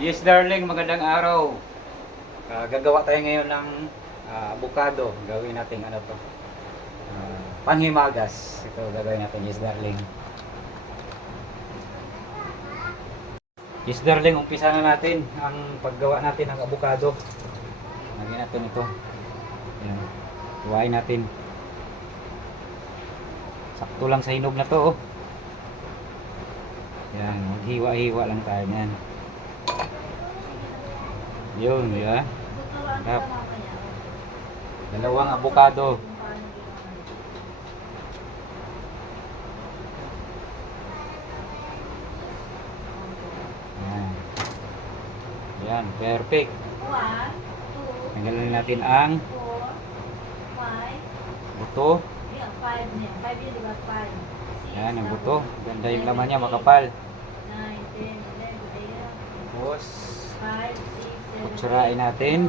Yes darling, magandang araw. Gagawa tayo ngayon ng avocado. Gawin natin ano to. Panghimagas. Ito gagawin natin, yes darling. Yes darling, umpisa na natin ang paggawa natin ng avocado. Lagyan natin ito. Ayan. Tuwain natin. Sakto lang sa hinog na to, oh. Yan, maghiwa-hiwa lang tayo yan. Yun, ya. Tap. Dalawang avocado. Yan. Yan, perfect. Tanggalin natin ang buto. Yan, ang buto. Ganda yung laman niya, makapal. Tapos, kutsurain natin.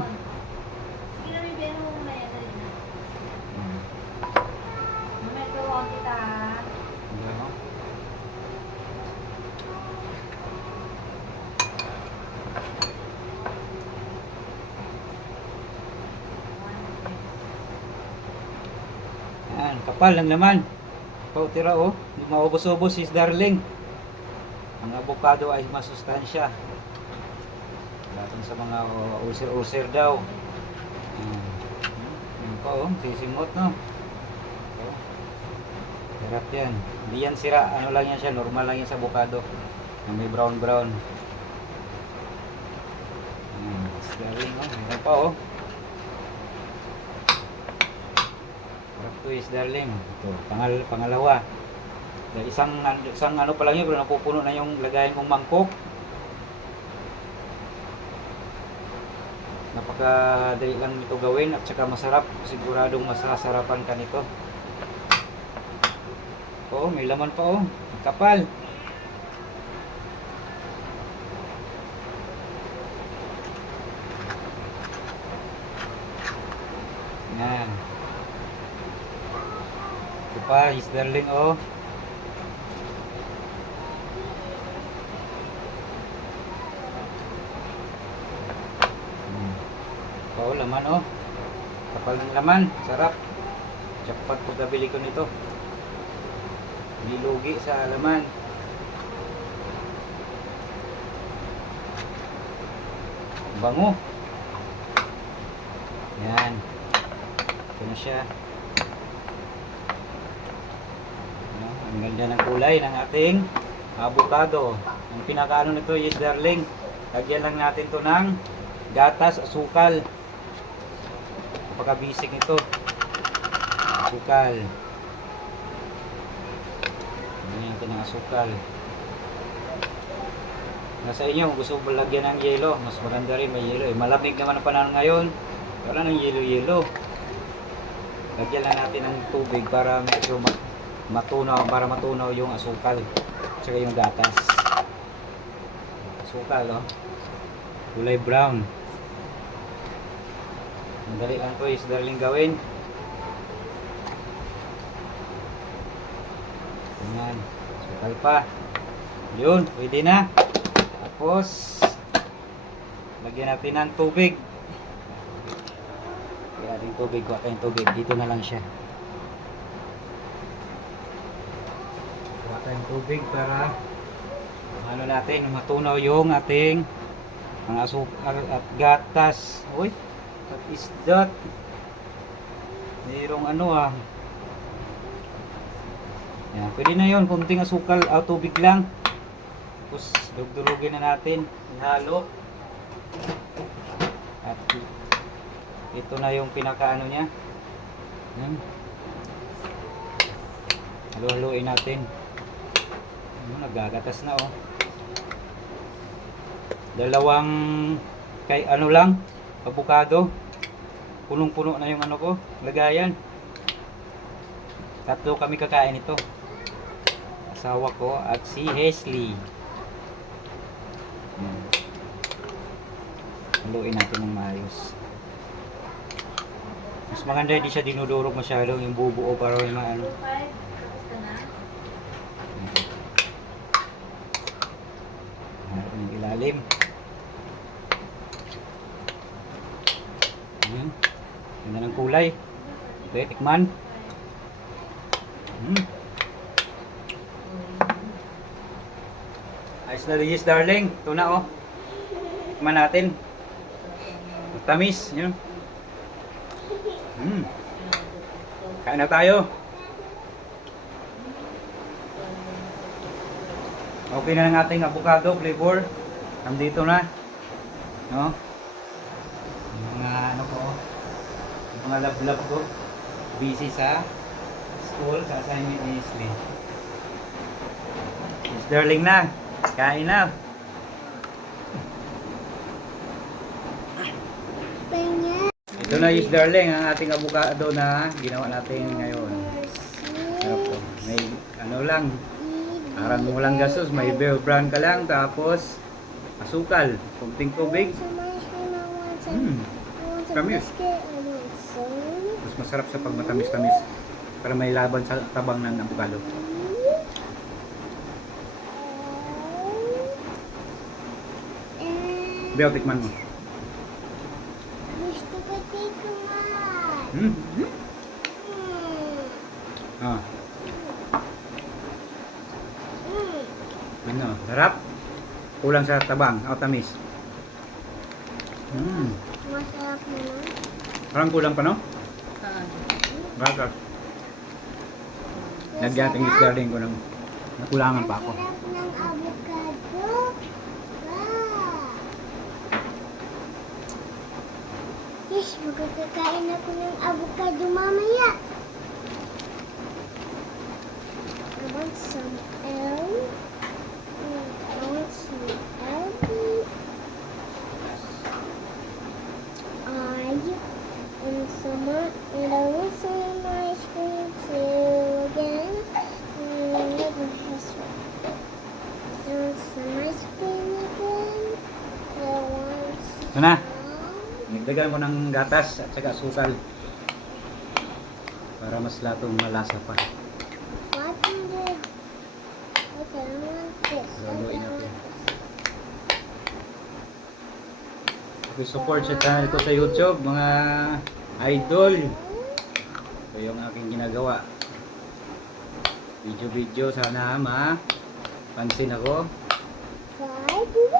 Yan, kapal ng laman. Pautira, oh. Hindi maubos-ubos sis darling. Ang avocado ay masustansya. Laban sa mga usir-usir daw. Yan pa, oh. Sisimot, no? Oh. Sarap yan. Hindi yan sira. Ano lang yan siya. Normal lang yan sa avocado. Na may brown-brown. Sis darling, oh. Yan pa, oh. Is darling, ito pangalawa. Dahil isang ano pa lang yun, pero napupuno na yung lagayan kong mangkok. Napakadali lang nito gawin at saka masarap. Siguradong masasarapan ka nito. Oh, may laman pa, oh. Kapal. Yan. Ito pa, is darling, oh. Oh, laman, oh. Kapal ng laman, sarap. Jackpot pagkabili ko nito. Hindi lugi sa laman. Bango. Yan. Ito na siya. Ang ganda ng kulay ng ating avocado. Ang pinakaano nito, yes darling, lagyan lang natin to ng gatas, asukal. Napaka-basic nito. Asukal. Lagyan natin ng asukal. Nasa inyo, gusto mo lagyan ng yelo, mas maganda rin may yelo. Malamig naman ang panahon ngayon. Wala ng yelo-yelo. Lagyan lang natin ng tubig para medyo matunaw, para matunaw yung asukal tsaka yung gatas. Asukal, oh. Kulay brown. Madali lang to, is darling gawin. Ayan, asukal pa. Yun, pwede na. Tapos lagyan natin ng tubig. Lagyan natin tubig, kuha tayong tubig. Dito na lang siya. Tayong tubig para ano natin, matunaw yung ating ang asukal at gatas. Uy, what is that? Mayroong ano, yan, pwede na yun, kunting asukal, tubig lang. Tapos dugdurugin na natin, ihalo. At ito na yung pinakaano niya. Yan. Halo-haloin natin. Nagagatas na, oh. Dalawang kay ano lang, avocado. Punong-puno na yung ano ko, lagayan. Tatlo kami kakain ito. Asawa ko at si Hesley. Haluin natin ng maayos. Mas maganda hindi siya dinudurog masyado yung bubuo para may maano. Harap ng ilalim. Ganda ng kulay. Okay, tikman. Ayos na digis, darling. Ito na, oh. Tikman natin. Tamis. Yun. Kain na tayo. Okay na ang ating avocado flavor. Nandito na. No? Yung mga ano ko, yung mga lab-lab ko. Busy sa school, sa assignment ni Isley. Miss Darling na. Kain na. Ito na Miss Darling, ang ating avocado na ginawa natin ngayon. Opo. May ano lang, parang walang gastos, may bear brand ka lang, tapos asukal, kunting tubig. Tamis. Mas masarap sa pag matamis-tamis para may laban sa tabang ng avocado. Beo, tikman mo. Gusto ko tikman. Ah. Ano, sarap? Kulang sa tabang, o tamis. Masarap naman. Parang kulang pa, no? Bakit? Nagyating Miss Darling ko ng nakulangan pa ako. Masarap ng avocado. Wow. Yes, magkakain ako ng avocado mamaya. I want some L. I want some L. And some more, and I want some ice cream too again. And never has one. I want some ice cream again. I want Ito na. some. Nagdagan ko ng gatas at saka asukal para mas latong malasa pa. What in the? Okay, I want this. Luluin Okay, I natin. want this. Support sa channel ko sa YouTube, mga idol. Ito yung aking ginagawa. Video-video, sana mapansin ako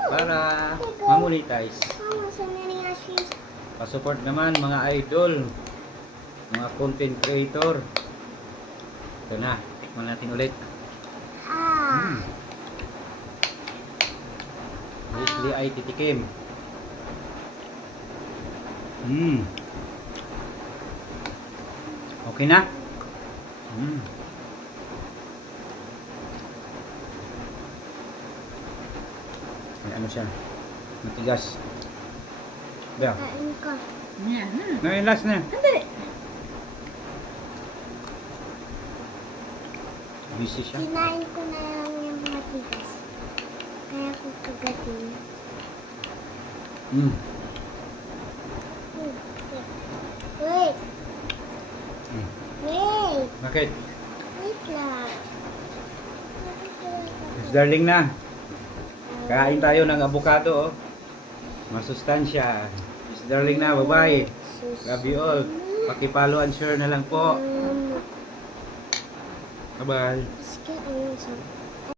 para ma-monetize. Mama, so many ice creams. Pa-support naman mga idol, mga content creator. Ito na, tikman natin ulit. Weekly ay titikim. Okay na? May ano siya? Matigas. Bea. Kain ka. May last na. Busy siya. Kinain ko na lang yung matigas. Kaya ko kagatin. Wait. Wait. Bakit? Wait lang. Miss Darling na. Kain tayo ng avocado, oh. Masustansya. Miss Darling na, bye-bye. Love you all. Paki-follow and share na lang po. Bye-bye. Let's get some.